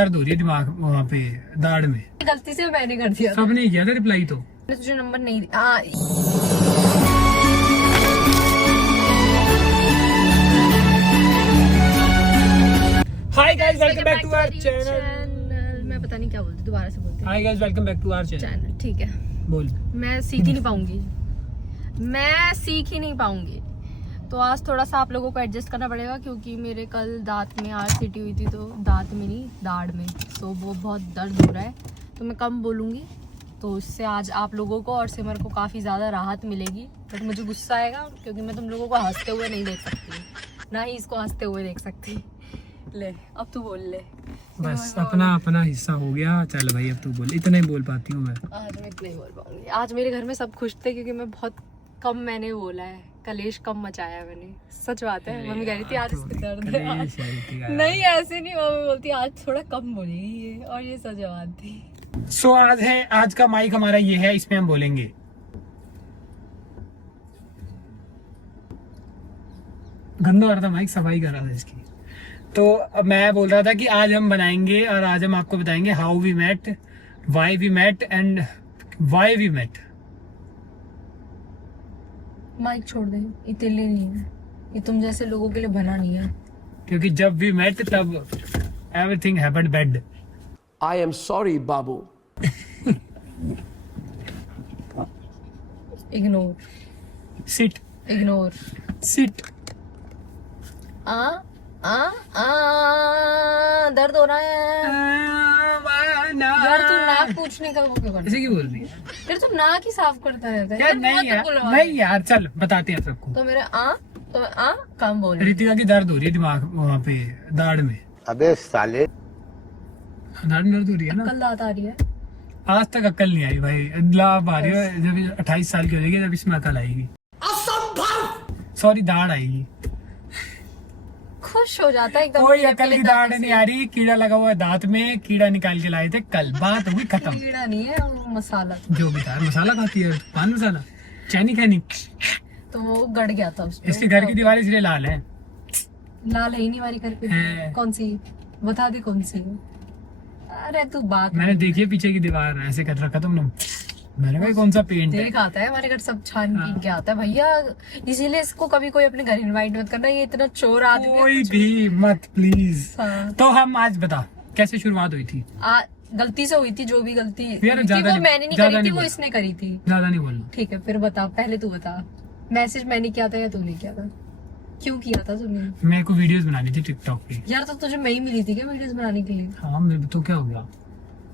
दर्द हो रही है दिमाग वहाँ पे दाढ़ में। गलती से मैंने कर दिया। सब नहीं किया था रिप्लाई तो। मैंने तुझे नंबर नहीं दिया। Hi guys welcome back to our channel. मैं पता नहीं क्या बोलती, दोबारा से बोलती hi guys welcome back to our channel. ठीक है, बोल। मैं सीख ही नहीं पाऊंगी, मैं सीख ही नहीं पाऊंगी। तो आज थोड़ा सा आप लोगों को एडजस्ट करना पड़ेगा क्योंकि मेरे कल दांत में आज सीटी हुई थी, तो दांत में नहीं दाढ़ में, तो वो बहुत दर्द हो रहा है। तो मैं कम बोलूँगी, तो इससे आज आप लोगों को और सिमर को काफ़ी ज़्यादा राहत मिलेगी। बट मुझे गुस्सा आएगा क्योंकि मैं तुम लोगों को हंसते हुए नहीं देख सकती, ना ही इसको हंसते हुए देख सकती। ले अब तू बोल ले। बस अपना अपना हिस्सा हो गया। चल भाई अब तू बोल, इतना ही बोल पाती हूँ मैं। आज मैं इतना ही बोल पाऊंगी। आज मेरे घर में सब खुश थे क्योंकि मैं बहुत कम मैंने बोला है, कलेश कम मचाया मैंने। सच बात है। मम्मी कह रही थी आज इसके दर्द है आज। नहीं ऐसे नहीं, मम्मी बोलती आज थोड़ा कम बोलेगी ये, और ये सच बात थी। सो आज का माइक हमारा ये है, इसमें हम बोलेंगे। गंदा हो रहा था माइक, सफाई कर रहा था इसकी। तो अब मैं बोल रहा था कि आज हम बनाएंगे और आज हम आपको बताएंगे how we met, why we met and why we met. Mic छोड़ दे, ये तेरे लिए नहीं है, ये तुम जैसे लोगों के लिए बना नहीं है। क्योंकि जब वी मेट तब everything happened bad. I am sorry, Babu. Ignore, sit ignore. Sit. दर्द हो रहा है यार। तू नाक पूछने का वो क्यों करता है? ऐसे क्यों बोल रही है फिर तू नाक ही साफ करता रहता है यार? बहुत नहीं यार, बुलवा नहीं यार, चल बताते हैं सबको। तो मेरे तो मैं कम बोल। रितिका की दर्द हो रही है दिमाग वहाँ पे दाढ़ में। अबे साले, दाढ़ में दर्द हो रही है ना। कल दांत आ रही है। आज तक अक्ल नहीं आई भाई। लाभ आ रही है जब 28 साल की हो जाएगी, जब इसमें अकल आएगी। सॉरी, दाढ़ आएगी। खुश हो जाता है एकदम। कोई अकल की दाढ़ नहीं आ रही। कीड़ा लगा हुआ है दांत में, कीड़ा निकाल के लाए थे कल, बात हुई खत्म। कीड़ा नहीं है, वो मसाला जो भी था। मसाला खाती है, पान मसाला, चैनी खैनी। तो वो गड़ गया था उसमें। इसके घर की दीवारें इसलिए लाल है। लाल है ही नहीं हमारी घर पे। है। कौन सी बता दे, कौन सी? अरे तू बात मैंने देखी है पीछे की दीवार, ऐसे कर रखा तुमने। मैंने कहा कौन सा पेंट है। देख आता है हमारे घर, सब छान पीन के आता है भैया। इसीलिए इसको कभी कोई अपने घर इनवाइट मत करना, ये इतना चोर आदमी है। कोई भी मत प्लीज। हाँ। तो हम आज बता कैसे शुरुआत हुई थी। गलती से हुई थी, जो भी गलती यार, हुई थी ज्यादा वो नहीं- मैंने नहीं ज्यादा करी थी, नहीं वो बोल। इसने करी थी। ज्यादा नहीं बोलना। ठीक है, फिर बता, पहले तू बता, मैसेज मैंने किया था या तूने किया था? क्यों किया था तूने? मेरे को वीडियोस बनानी थी टिकटॉक पे। यार तो तुझे मैं ही मिली थी क्या वीडियोस बनाने के लिए? हाँ, मेरे तो क्या हो गया।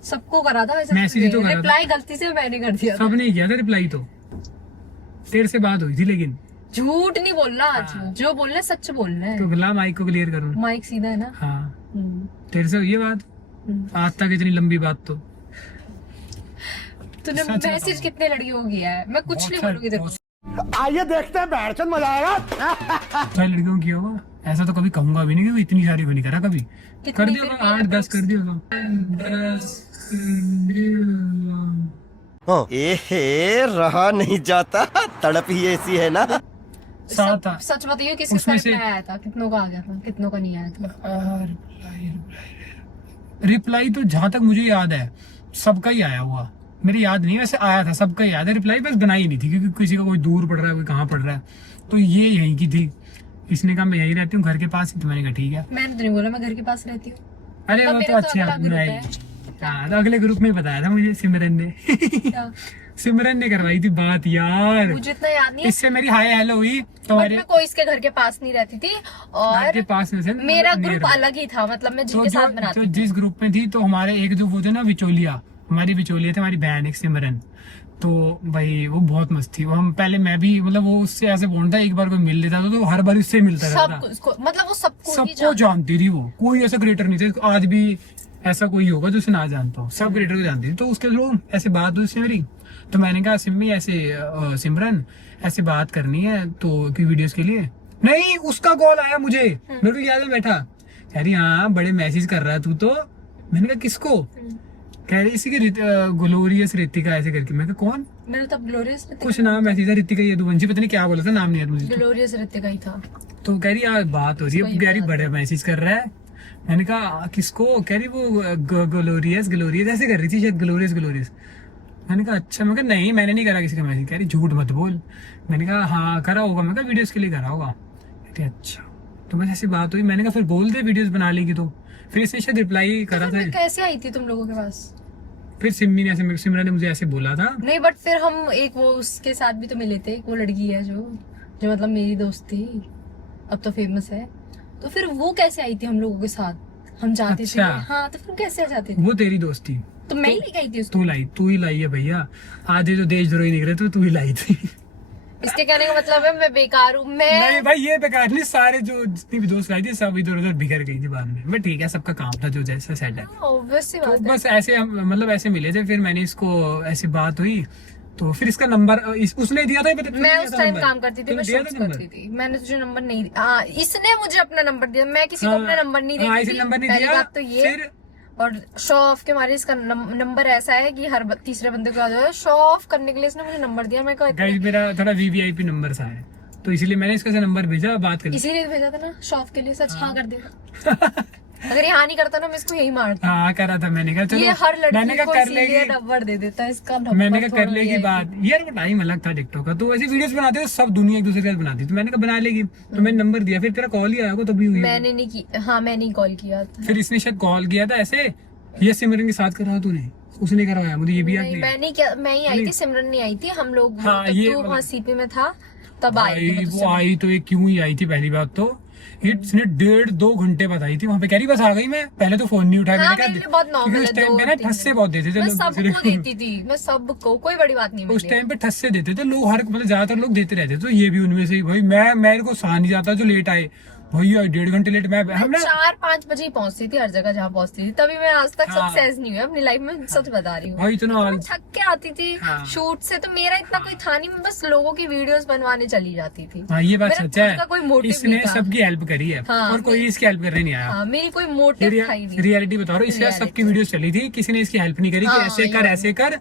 सबको करा था वैसे। मैसेज ही तो करा था। रिप्लाई गलती से मैंने कर दिया था। सब नहीं किया था रिप्लाई तो। तेरे से बात हुई थी लेकिन। झूठ नहीं बोलना आज, जो बोलना है सच बोलना है। तो गला माइक को क्लियर करूँ। माइक सीधा है ना। हाँ, हम्म। तेरे से हुई है बात। आज तक इतनी लंबी बात तो। तूने सच मैसेज बताओ। कितने लड़कियों को किया है? मैं कुछ नहीं बोलूंगी तेरे को। आइए देखते हैं, बैठचंद मजा आएगा। सारी लड़कियों को किया होगा, ऐसा तो कभी कहूंगा भी नहीं कि इतनी सारी को नहीं करा कभी। कर कितनी दिया फिर होगा, भी 8-10 कर दिया होगा। एहे, रहा नहीं जाता, तड़प ही ऐसी है ना। सात सच बताइए किसके उसमें साथ से- में आया था, कितनों का आ गया था, कितनों का नहीं आया था? रिप्लाई तो जहां तक मुझे याद है सबका ही आया हुआ। मेरी याद नहीं, वैसे आया था, सबका ही याद है। रिप्लाई बस बनाई नहीं थी क्योंकि किसी का कोई दूर पड़ रहा है, कोई कहाँ पड़ रहा है। तो ये यहीं की थी। इसने कहा मैं यहीं रहती हूँ घर के पास ही, तो मैंने कहा ठीक है। मैंने तो नहीं बोला मैं घर के पास रहती हूँ। अरे वो तो मेरा तो अच्छे अगला ग्रुप नहीं। है। हाँ, तो अगले ग्रुप में बताया था मुझे सिमरन ने। क्या? सिमरन ने करवाई थी बात यार। मुझे इतना याद नहीं है। इससे मेरी हाय हेलो हुई तो बट मेरे मैं कोई इसके घर के पास नहीं रहती थी, घर और के पास में से मेरा near ग्रुप by। अलग ही था, मतलब मैं तो जिनके साथ जो बनाती थी। जिस ग्रुप में थी, तो हमारे एक जो वो थे ना विचोलिया, हमारी विचोलिया थी, हमारी बहन एक सिमरन। तो भाई वो बहुत मस्त थी। वो हम पहले मैं भी मतलब वो उससे ऐसे बॉन्ड था, एक बार कोई मिल लेता था तो हर बार उससे मिलता सब रहता। उसको मतलब वो सबको ही सबको जानती थी वो, कोई ऐसा क्रिएटर नहीं था आज भी ऐसा कोई होगा जो उसे ना जानता हो। सब क्रिएटर को जानती थी। तो उसके थ्रू ऐसे बात हुई उससे मेरी। तो मैंने कहा सिम्मी ऐसे सिमरन ऐसे बात करनी है तो की वीडियोस के लिए। नहीं, उसका कॉल आया मुझे, मेरे को याद है बैठा। कह रही हाँ बड़े मैसेज कर रहा है तू तो। मैंने कहा किसको? कह रही इसी की ग्लोरियस रितिका ऐसे करके। मैं कहा कौन? मेरा तब ग्लोरियस कुछ नाम मैसेज है रितिका यदुवंशी, पता नहीं क्या बोला था, नाम नहीं याद मुझे। ग्लोरियस रहते का ही था। तो कह रही यार बात हो रही है, कह रही बड़े मैसेज कर रहा है। मैंने कहा किसको, कह रही वो ग्लोरियस ग्लोरियस ऐसे कर रही थी शायद, ग्लोरियस ग्लोरियस। मैंने कहा अच्छा, मैं कहा नहीं मैंने नहीं करा किसी का मैसेज। कह रही झूठ मत बोल। मैंने कहा हाँ करा होगा, मैं कहा वीडियोस के लिए करा होगा। कहती अच्छा, तो बस ऐसी बात हुई। मैंने कहा फिर बोल दे वीडियोस बना लेगी तो। फिर इसने शायद रिप्लाई करा था। कैसे आई थी तुम लोगों के पास? फिर सिमरन ने मुझे ऐसे बोला था। नहीं बट फिर हम एक वो उसके साथ भी तो मिले थे, एक वो लड़की है जो मतलब मेरी दोस्त थी, अब तो फेमस है। तो फिर वो कैसे आई थी हम लोगों के साथ? हम जाते थे। अच्छा। हाँ तो फिर कैसे आ जाते थे? वो तेरी दोस्त थी, तो मैं ही लेके आई थी उसको। तू ही लाई है भैया। आधे जो देशद्रोही निकले तो तू ही लाई थी। इसके कहने का मतलब है मैं बेकार हूँ। नहीं मैं भाई ये बेकार नहीं, सारे जो जितनी भी दोस्त लाई थी सब इधर उधर बिखर गई थी बाद में। बट ठीक है, सबका काम था जो जैसा सेट है। ऑब्वियस सी तो बात है। बस ऐसे हम मतलब ऐसे मिले थे। फिर मैंने इसको ऐसी बात हुई तो फिर इसका नंबर उसने दिया था। मैं उस टाइम काम करती थी, मैं शूट्स करती थी। मैंने तुझे नंबर नहीं दिया। हाँ, इसने मुझे अपना नंबर दिया, मैं किसी को अपना नंबर नहीं हाँ, देती इसे थी। नंबर नहीं पहली दिया। बात तो ये। फिर और शो ऑफ के मारे इसका नंबर ऐसा है कि हर तीसरे बंदे को आ जाए। शो ऑफ करने के लिए इसने मुझे नंबर दिया। मैं गाइस मेरा थोड़ा वीवीआईपी नंबर सा है, तो इसीलिए मैंने इसका नंबर भेजा, बात कर ली। इसीलिए भेजा था ना शो ऑफ के लिए। सच हाँ कर देगा। अगर ये हाँ नहीं करता ना मैं इसको यही मारती। हाँ करा था। मैंने कहा चलो, ये हर मैंने लड़की कहा को कर इसीलिए लेगी। नंबर दे देता है इसका। मैंने कहा कर लेगी बात। यार वो टाइम अलग था टिकटॉक का, तो ऐसी वीडियोस बनाते थे सब दुनिया एक दूसरे के साथ बनाती, तो मैंने कहा बना लेगी। तो मैंने नंबर दिया। फिर तेरा कॉल ही आया होगा तभी हुई। मैंने नहीं की। हाँ मैंने ही कॉल किया था। फिर इसने शायद कॉल किया था ऐसे, ये सिमरन के साथ करा तूने, उसने करवाया, मुझे ये भी याद नहीं नहीं। मैं नहीं किया, मैं ही आई थी, सिमरन नहीं आई थी। हम लोग हाँ, तब ये तो वाला। वहाँ सीपी में था तब आई थी। भाई मतलब वो आई तो ये क्यों ही आई थी पहली बात तो, इसने 1.5-2 घंटे बाद आई थी वहां पे। कह रही बस आ गई मैं। पहले तो फोन नहीं उठाया। हाँ, मैंने मेरे लिए बहुत कहा normal क्योंकि उस है, टाइम पे 2-3 ना ठस्से बहुत देते थे मैं लोग सबको दूसरे देती थी। मैं सबको, कोई बड़ी बात नहीं उस मिली। टाइम पे ठस्से देते थे लोग, हर मतलब ज्यादातर लोग देते रहते थे। तो ये भी उनमें से ही। भाई मैं मेरे को सहा नहीं जाता जो लेट आए। भैया 1.5 घंटे लेट। मैं हम ना 4-5 बजे ही पहुंचती थी हर जगह जहाँ पहुंचती थी। तभी मैं आज तक हाँ। सक्सेस नहीं हुई अपनी लाइफ में, सच बता रही हूँ। भाई इतना मैं थक के आती थी हाँ। शूट से, तो मेरा इतना कोई था नहीं। मैं बस लोगों की वीडियोस बनवाने चली जाती थी। हाँ ये बात मेरा सच खुद का कोई है। मोटिव इसने नहीं था। सबकी हेल्प करी है हाँ, और कोई इसकी हेल्प करने नहीं आया। हाँ, मेरी कोई मोटिव था ही नहीं। रियलिटी बता रहा हूँ, इसके साथ सबकी वीडियोस चली थी, किसी ने इसकी हेल्प नहीं करी कि हाँ, ऐसे ये कर ऐसे कर।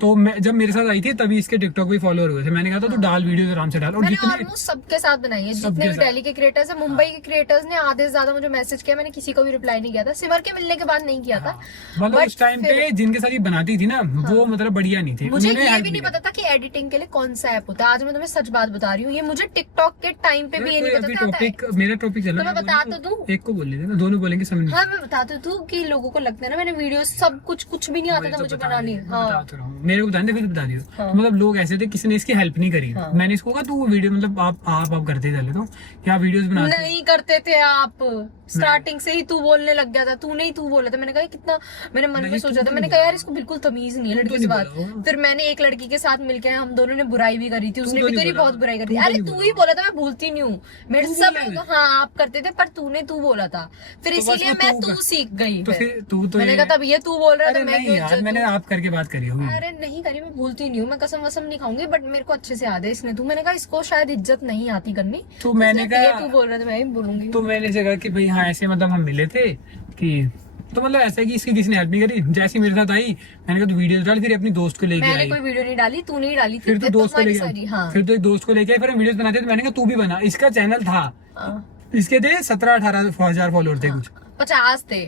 तो मैं जब मेरे साथ आई थी तभी इसके टिकटॉक पे फॉलोअर हुए थे। मैंने कहा था तू डाल वीडियोस आराम से डाल। और मैंने जितने ऑलमोस्ट सबके साथ बनाई है, सबके जितने भी साथ। दिल्ली के क्रिएटर्स है। मुंबई के क्रिएटर्स ने आधे से ज्यादा मुझे मैसेज किया, मैंने किसी को भी रिप्लाई नहीं किया था। सिमर के मिलने के बाद नहीं किया था। मतलब But उस टाइम पे फिर- जिनके साथ ये बनाती थी ना वो मतलब बढ़िया नहीं थे। मुझे उन्होंने ये help भी नहीं करी। पता था कि एडिटिंग के लिए कौन सा ऐप होता है। आज मैं तुम्हें सच बात बता रही हूँ, ये मुझे टिकटॉक के टाइम पे भी ये नहीं अभी पता था। टॉपिक मेरा टॉपिक चल तो रहा मैं बता तो दूं? एक को बोल लेते ना, दोनों बोलेंगे समझ में। हाँ मैं बताती हूँ कि लोगों को लगता है ना मैंने वीडियो सब कुछ भी नहीं आता था मुझे बनानी। हाँ मेरे को बताने फिर बता दियो। हाँ। मतलब लोग ऐसे थे, किसी ने इसकी हेल्प नहीं करी। हाँ। मैंने इसको कहा तू वीडियो मतलब आप करते चले तो क्या वीडियोस बनाते हो? नहीं करते थे आप। स्टार्टिंग से ही तू बोलने लग गया था। तूने ही तू बोला था। मैंने कहा ये कितना, मैंने मन में नहीं, सोचा तू था। तो मैंने नहीं कहा यार बोला। इसको बिल्कुल तमीज नहीं है तू लड़की तो से नहीं बात। बोला। फिर मैंने एक लड़की के साथ मिलके हम दोनों ने बुराई भी करी थी। उसने तो भी नहीं तेरी बोला। बहुत बुराई करी थी। तू तो अरे नहीं तू बोला। ही बोला था, मैं भूलती नहीं हूँ। मेरे तू सब बोला लोग हाँ आप करते थे, पर तू बोला था। फिर तो बस इसीलिए वो मैं तू तू सीख गई। तो फिर तू तो मैंने ये- कहा तब ये तू बोल रहा अरे था, मैं नहीं क्यों यार, इज्जत मैंने दूं? आप करके बात करी होगी। अरे नहीं करी, मैं भूलती नहीं हूँ। मैं कसम वसम नहीं खाऊंगी, बट मेरे को अच्छे से याद है इसने तू। मैंने कहा इसको शायद इज्जत नहीं आती करनी। तो मैंने इसलिए ये कहा तू बोल रहा था, मैं ही बोलूंगी। तो मैंने से कहा कि भाई हाँ ऐसे मतलब हम मिले थे कि तो मतलब ऐसा है कि इसकी किसी ने हेल्प नहीं करी। जैसी मेरे साथ आई मैंने कहा तू वीडियो डाल, फिर अपनी दोस्त को लेके मैंने आई। कोई वीडियो नहीं डाली, तू नहीं डाली थी। फिर तो दोस्त को तुम्हारी लेके सारी, आई। हाँ। फिर तो एक दोस्त को लेके आई, फिर हम वीडियोस बनाते थे। मैंने कहा तू भी बना। इसका चैनल था, हाँ। इसके थे 17-18 हजार फॉलोअर थे कुछ। 50 थे,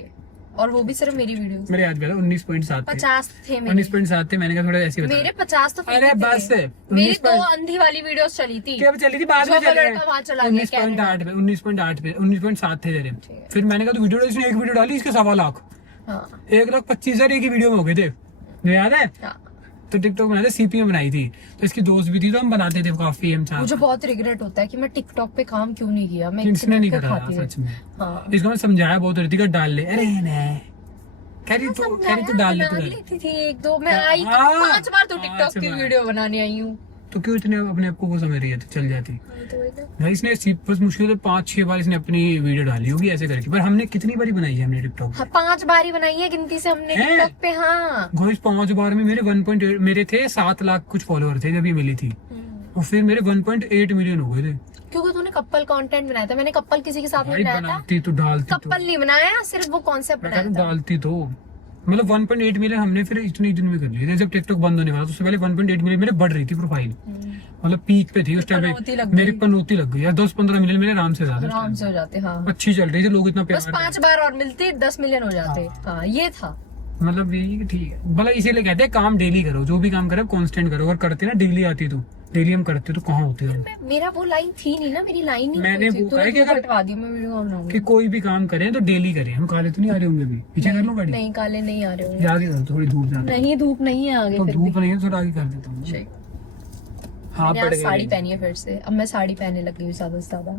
और वो भी सिर्फ मेरी वीडियो। मेरे याद में 19.7 थे। 50 थे मेरे। 19.7 थे। मैंने कहा थोड़ा ऐसे बता। मेरे 50 तो अरे थे। बस मेरी 19 दो अंधी वाली वीडियोस चली थी। क्या चली थी बाद में जो चले लड़का वहाँ चला गया 19.8 पे 19.8 पे 19.7 थे तेरे। ठीक है। फिर मैंने कहा तू वीडियो डाल, इसने एक वीडियो डाली इसके 1.25 लाख। हाँ 1,25,000 एक ही वीडियो में हो गए थे, जो याद है। हाँ। तो टिकटॉक बनाए थे, सीपी में बनाई थी। तो इसकी दोस्त भी थी तो हम बनाते थे काफी। हम मुझे बहुत रिग्रेट होता है कि मैं टिकटॉक पे काम क्यों नहीं किया। मैं किसने नहीं TikTok पे करा खाती हूँ। सच में। हाँ। इसको मैं समझाया बहुत, ऋतिका डाल ले। अरे नहीं कह रही तू डाल ले, तू बना डाल ले। लेती थी एक दो। मैं आई तो हाँ, 5 बार तो टिकटॉक 5 की बार। वीडियो बनाने आई हूँ। तो क्यों इतने अपने आप को वो समझ रही है, तो चल जाती। तो वही तो। भाई इसने बस मुश्किल से 5-6 बार इसने अपनी वीडियो डाली होगी ऐसे करके। पर हमने कितनी बारी बनाई है हमने टिकटॉक। हाँ 5 बार ही बनाई है गिनती से हमने हैं? टिकटॉक पे। हाँ। गाइस 5 बार में मेरे 1.8 मेरे थे 7 लाख कुछ फॉलोअर थे जब ये मिली थी। और फिर मेरे 1.8 मिलियन हो गए थे। क्योंकि तूने कपल कंटेंट बनाया था। मैंने कपल किसी के साथ नहीं भाई बनाया था। बनाती तो डालती तो कपल नहीं बनाया, सिर्फ वो कॉन्सेप्ट मैं बनाया कहता था। डालती तो मतलब 1.8 मिलियन हमने फिर इतने दिन में कर लिए थे। जब टिकटॉक बंद होने वाला तो उससे पहले 1.8 मिलियन मेरे बढ़ रही थी प्रोफाइल, मतलब पीक पे थी उस टाइम पनौती लग पे। मेरी गई। पनौती लग गई यार, 10-15 मिलियन मेरे आराम से ज्यादा आराम से हो जाते। हाँ, अच्छी चल रही थी, लोग इतना बस प्यार 5 बार और मिलते 10 मिलियन हो जाते। हाँ, ये था। मतलब यही कि ठीक है, मतलब इसीलिए कहते हैं काम डेली करो, जो भी काम करो कांस्टेंट करो। अगर करते ना डेली आती तो डेली हम करते तो कहाँ होते हम। मेरा वो लाइन थी नहीं ना, मेरी लाइन नहीं मैंने थी। वो तूने है कि क्यों अगर- हटवा दी? मैं वीडियो कॉल कि बनाऊंगी। कोई भी काम करें तो डेली करें। हम काले तो नहीं आ रहे होंगे अभी, पीछे कर लो गाड़ी। नहीं, काले नहीं आ रहे होंगे। आगे कर, थोड़ी धूप ज्यादा नहीं, धूप नहीं है आगे। तो फिर धूप भी नहीं है, थोड़ा आगे कर देता हूँ। सही। हाँ मैंने पड़ आज साड़ी गई। पहनी है फिर से। अब मैं साड़ी पहनने लग गई हूँ ज्यादा से ज्यादा।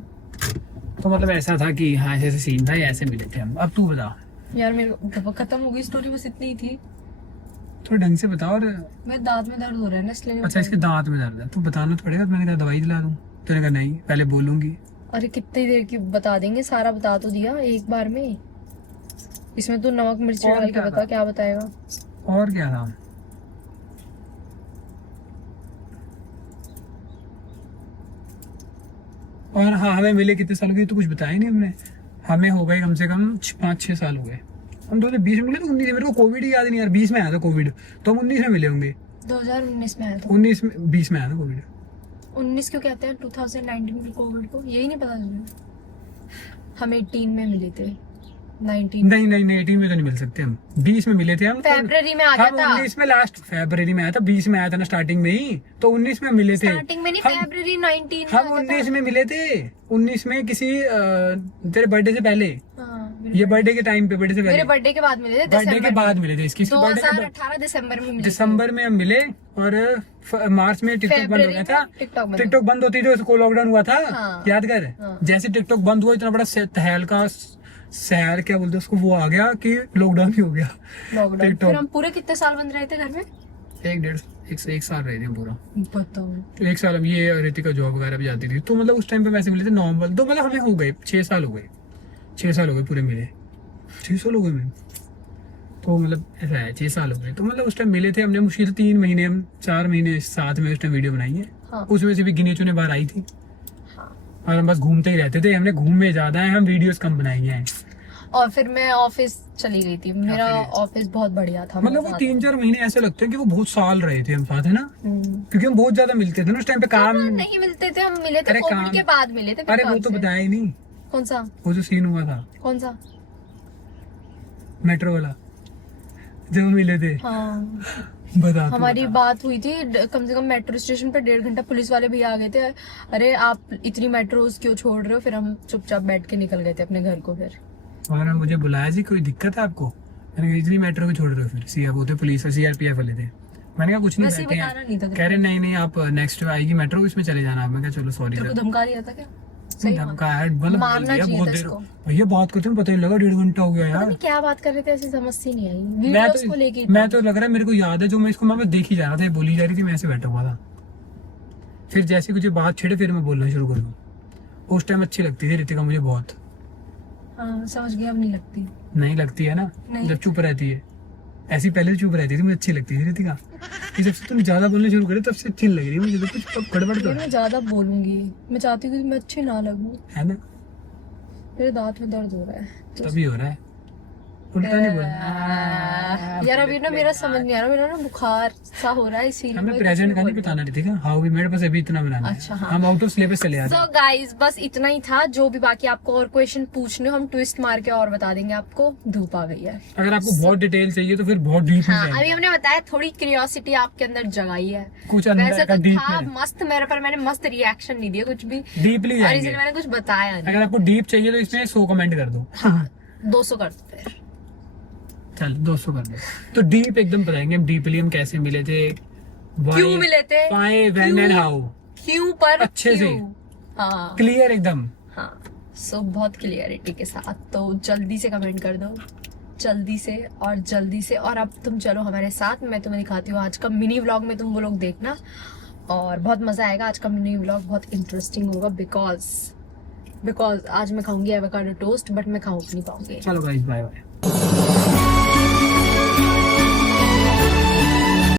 तो मतलब ऐसा था कि हाँ ऐसे सीन था, ऐसे मिले थे हम। अब तू बता, यार मेरे को खत्म हो गई स्टोरी, बस इतनी ही थी। थोड़ा ढंग से बता। और मेरे दांत में दर्द हो रहा है ना, इसलिए अच्छा, इसके दांत में दर्द है, तू बताना तो पड़ेगा। मैंने कहा दवाई दिला दूँ, तूने कहा नहीं पहले बोलूंगी। अरे कितनी देर की बता देंगे, सारा बता तो दिया एक बार में। इसमें तो नमक मिर्ची और डाल के क्या बता, था? क्या बताएगा? और क्या था? और हाँ, हमें मिले कितने साल हो गए तो कुछ बताया नहीं हमने। हमें हो गए कम से कम 5-6 साल हो गए। हम 2020 में मिले तो 19 मेरे को कोविड ही याद नहीं यार, 20 में आया था कोविड, तो हम 19 में मिले होंगे। 2019 में आया था। 19 में 20 में आया था कोविड। 19 क्यों कहते हैं 2019 में कोविड को? यही नहीं पता तुझे? हम 18 में मिले थे। 19 नहीं नहीं नहीं, 18 में तो नहीं मिल सकते हम, 20 में मिले थे हम। फरवरी में आ गया हम था। 19 में लास्ट फरवरी में आया था, 20 में आया था ना स्टार्टिंग में ही, तो 19 में मिले थे। स्टार्टिंग में नहीं, हम- फरवरी 19 में हम आ गया 19 था। में मिले थे। 19 में किसी तेरे बर्थडे से पहले, हाँ, ये बर्थडे के टाइम पे, बर्थडे से मेरे पहले, बर्थडे के बाद मिले थे। बर्थडे के बाद मिले थे। इसकी बर्थडे 2018 दिसंबर में मिले थे। दिसंबर में हम मिले, और मार्च में टिकटॉक बंद हो गया था। टिकटॉक में टिकटॉक बंद होती थी उसको लॉकडाउन हुआ था। हाँ। याद कर, हाँ। जैसे टिकटॉक बंद हुआ, इतना बड़ा तहल का शहर क्या बोलते हैं उसको, वो आ गया कि लॉकडाउन ही हो गया। लॉकडाउन। टिकटॉक फिर हम पूरे कितने साल बंद रहे थे घर में? 1 साल रहे थे हम पूरा। बताओ। तो 1 साल हम, ये ऋतिका जॉब वगैरह भी जाती थी, तो मतलब उस टाइम पे वैसे मिले थे नॉर्मल। तो मतलब हमें हो गए 6 साल हो गए, 6 साल हो गए पूरे मिले। 6 साल हो गए मैं, तो मतलब ऐसा है 6 साल हो गए। तो मतलब उस टाइम मिले थे हमने, मुश्किल 3 महीने, हम 4 महीने साथ में उस टाइम वीडियो बनाई है। हाँ। उसमें से भी गिने चुने बार आई थी, हाँ। और हम बस घूमते ही रहते थे। हमने घूमे ज्यादा है, हम वीडियोस कम बनाई हैं। और फिर मैं ऑफिस चली गई थी। मेरा ऑफिस बहुत बढ़िया था। मतलब वो 3-4 महीने ऐसे लगते हैं कि वो बहुत साल रहे थे हम साथ, है ना, क्योंकि हम बहुत ज्यादा मिलते थे ना उस टाइम पे। काम नहीं मिलते थे, हम मिले थे अरे कोविड काम- के बाद मिले थे। फिर अरे वो काम तो से। बताया ही नहीं, कौन सा? वो जो सीन हुआ था कौन सा? मेट्रो वाला, जब हम मिले थे। हाँ, बता तू हमारी बता। बात हुई थी। कम से कम मेट्रो स्टेशन पे 1.5 घंटा पुलिस वाले भी आ गए थे। अरे आप इतनी मेट्रोज क्यों छोड़ रहे हो? फिर हम चुपचाप बैठ के निकल गए थे अपने घर को। फिर और मुझे बुलाया जी, कोई दिक्कत है आपको? मैंने कहा इतनी मेट्रो को छोड़ रहे हो? फिर सीआर वो थे, पुलिस CRPF वाले थे। मैंने कहा कुछ नहीं, वैसे ही बैठे बताना हैं। नहीं था। कह रहे नहीं नहीं, आप नेक्स्ट आएगी मेट्रो, इसमें चले जाना। मैं कहा चलो सॉरी तेरे को सर। धमका दिया था क्या? सही बात। धमका है, मतलब मारना बोल दिया चाहिए बहुत था देर। इसको। भैया बात करते हैं पता नहीं लगा 1.5 घंटा हो गया पता यार। नहीं क्या बात कर रहे थे, ऐसी समझ ही नहीं आई। मैं वीडियोस को लेके तो मैं तो लग रहा है मेरे को याद है, जो मैं इसको मैं देख ही जा रहा था, ये बोली जा रही थी, मैं ऐसे बैठा हुआ था। फिर जैसे कुछ बात छेड़े, फिर मैं बोलना शुरू कर दूं। उस टाइम अच्छी लगती थी ऋतिका मुझे बहुत। हाँ, समझ गया। अब नहीं लगती। नहीं लगती है ना, नहीं। जब चुप रहती है। ऐसी पहले चुप रहती थी, मुझे अच्छी लगती थी ऋतिका। कि जब से तुम ज्यादा बोलने शुरू करे तब से अच्छी नहीं लग रही मुझे, तो कुछ गड़बड़ तो यार है, मैं ज्यादा बोलूंगी। मैं चाहती हूँ कि मैं अच्छी ना लगूं। है ना? मेरे दांत में दर्द हो रहा है तो तभी हो रहा है, उल्टा नहीं बोलना। यार अभी ना मेरा समझ नहीं आ रहा। मेरा ना बुखार सा हो रहा है, इसीलिए हमें मैं प्रेजेंट कुछ का नहीं बोल बताना ऋतिका, हाउ भी मेरे पास अभी इतना बनाना है। अच्छा, हाँ। हम आउट ऑफ सिलेबस चले जाते सो गाइज बस इतना ही था। जो भी बाकी आपको और क्वेश्चन पूछने हो, हम ट्विस्ट मार के और बता देंगे आपको। धूप आ गई है। हैं। अगर आपको बहुत डिटेल चाहिए तो फिर बहुत डीप में हाँ, जाएंगे। अभी हमने बताया, थोड़ी क्यूरियोसिटी आपके अंदर जगाई है। कुछ अंदर वैसे का तो डीप था में मस्त मेरे पर, मैंने मस्त रिएक्शन नहीं दिया कुछ भी, डीपली और जाएंगे। इसलिए मैंने कुछ बताया नहीं। अगर आपको डीप चाहिए तो इसमें 100 कमेंट कर दो। 200 कर दो फिर। चल 200 कर दो। तो डीप एकदम बताएंगे हम, डीपली हम कैसे मिले थे, क्यों मिले थे, व्हाई, व्हेन एंड हाउ, क्यों पर अच्छे से। क्यों? हाँ क्लियर एकदम। हाँ। सो बहुत क्लियरिटी के साथ। तो जल्दी से कमेंट कर दो, जल्दी से और जल्दी से। और अब तुम चलो हमारे साथ, मैं तुम्हें दिखाती हूँ आज का मिनी व्लॉग में। तुम वो लोग देखना और बहुत मजा आएगा। आज का मिनी व्लॉग बहुत इंटरेस्टिंग होगा, बिकॉज आज मैं खाऊंगी एवोकाडो टोस्ट, बट मैं खाऊं नहीं पाऊंगी। चलो गाइस, बाय बाय।